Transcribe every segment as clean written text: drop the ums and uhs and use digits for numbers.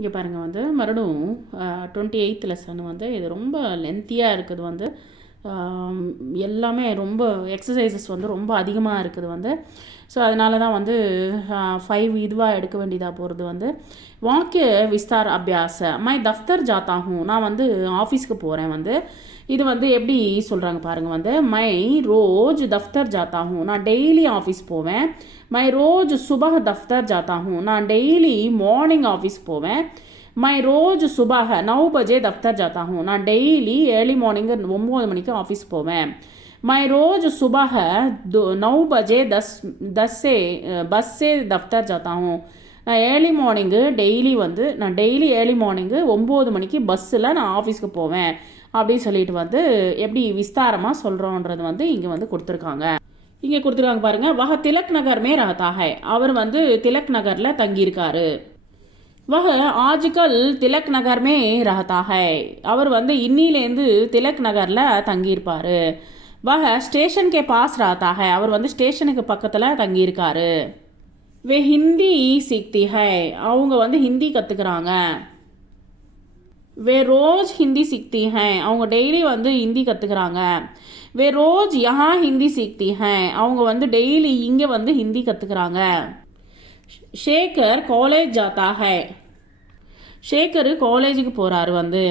இங்கே பாருங்கள் வந்து மறுபடியும் 28th லெசன் வந்து இது ரொம்ப லென்த்தியாக இருக்குது வந்து எல்லாமே ரொம்ப எக்ஸசைசஸ் வந்து ரொம்ப அதிகமாக இருக்குது வந்து ஸோ அதனால தான் வந்து 5 இதுவாக எடுக்க வேண்டியதாக போகிறது வந்து வாக்கிய விஸ்தார் அபியாச மை தஃப்தர் ஜாத்தாகும் நான் வந்து ஆஃபீஸ்க்கு போகிறேன் வந்து இது வந்து எப்படி சொல்கிறாங்க பாருங்கள் வந்து மை ரோஜ் தஃப்தர் ஜாத்தாகும் நான் டெய்லி ஆஃபீஸ் போவேன் மை ரோஜ் சுபஹ் தஃப்தர் ஜாத்தாகும் நான் டெய்லி மார்னிங் ஆஃபீஸ் போவேன் மை ரோஜ் சுபஹ 9 बजे दफ्तर जाता हूँ நான் டெய்லி ஏர்லி மார்னிங் 9 மணிக்கு ஆஃபீஸ் போவேன் மை ரோஜ் சுபஹ 9 बजे 10 से बस से दफ्तर जाता हूँ நான் ஏர்லி மார்னிங்கு டெய்லி வந்து நான் டெய்லி ஏர்லி மார்னிங்கு 9 மணிக்கு பஸ்ஸில் நான் ஆஃபீஸ்க்கு போவேன் அப்படின்னு சொல்லிட்டு வந்து எப்படி விஸ்தாரமாக சொல்கிறோன்றது வந்து இங்கே வந்து கொடுத்துருக்காங்க. இங்கே கொடுத்துருக்காங்க பாருங்கள். வஹ திலக் நகர் மே ரஹதா ஹை அவர் வந்து திலக் நகரில் தங்கியிருக்காரு. वह आजकल तिलक नगर में रहता है அவர் வந்து இன்னிலேருந்து திலக் நகரில் தங்கியிருப்பார். वह स्टेशन के पास रहता है அவர் வந்து ஸ்டேஷனுக்கு பக்கத்தில் தங்கியிருக்காரு. वे हिंदी सीखती है அவங்க வந்து ஹிந்தி கற்றுக்குறாங்க. वे रोज हिंदी सीखती हैं அவங்க டெய்லி வந்து ஹிந்தி கற்றுக்குறாங்க. वे रोज यहाँ हिंदी सीखती हैं அவங்க வந்து டெய்லி இங்கே வந்து ஹிந்தி கற்றுக்குறாங்க. ஷேகர் காலேஜ் ஜாத்தா ஹை ஷேகர் காலேஜுக்கு போகிறாரு வந்து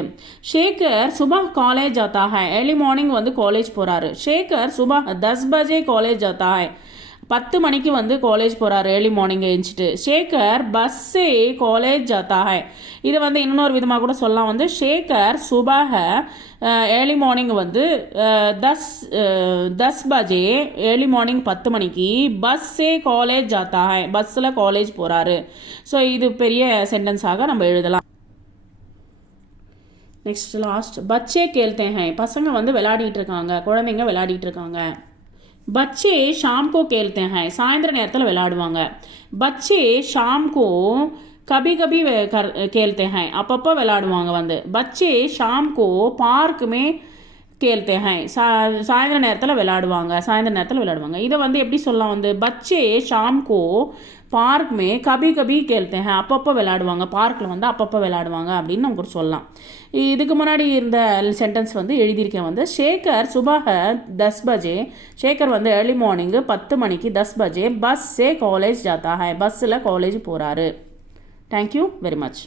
ஷேகர் சுபஹ் காலேஜ் ஜாத்தா ஹை ஏர்லி மார்னிங் வந்து காலேஜ் போகிறாரு. ஷேகர் சுபஹ் 10 बजे காலேஜ் ஜாத்தா ஹை 10 மணிக்கு வந்து காலேஜ் போகிறாரு ஏர்லி மார்னிங் எழுந்துச்சிட்டு. ஷேகர் பஸ்ஸே காலேஜ் ஜாத்தா ஹை இது வந்து இன்னொரு விதமாக கூட சொல்லலாம் வந்து ஷேகர் சுபஹ ஏர்லி மார்னிங் வந்து 10 बजे ஏர்லி மார்னிங் 10 மணிக்கு பஸ்ஸே காலேஜ் ஜாத்தா ஹை பஸ்ஸில் காலேஜ் போகிறாரு. ஸோ இது பெரிய சென்டென்ஸாக நம்ம எழுதலாம். நெக்ஸ்ட் லாஸ்ட் பச்சே கேள்தே ஹை பசங்க வந்து விளையாடிட்டு இருக்காங்க குழந்தைங்க விளையாடிட்டு இருக்காங்க. बच्चे शाम को खेलते हैं சாயந்தர நேரத்தில் விளையாடுவாங்க. बच्चे शाम को कभी कभी खेलते हैं அப்பப்போ விளையாடுவாங்க வந்து. बच्चे शाम को पार्क में खेलते हैं சாயந்தர நேரத்தில் விளையாடுவாங்க. இதை வந்து எப்படி சொல்லலாம் வந்து बच्चे शाम को पार्क में कभी कभी खेलते हैं அப்பப்போ விளையாடுவாங்க பார்க்கில் வந்து அப்பப்போ விளையாடுவாங்க அப்படின்னு நமக்கு சொல்லலாம். இதுக்கு முன்னாடி இருந்த சென்டென்ஸ் வந்து எழுதியிருக்கேன் வந்து ஷேகர் சுபஹ 10 बजे ஷேகர் வந்து ஏர்லி மார்னிங் 10 மணிக்கு 10 बजे பஸ் சே காலேஜ் ஜாத்தா ஹை பஸ்ஸில் காலேஜ் போகிறாரு. Thank you very much.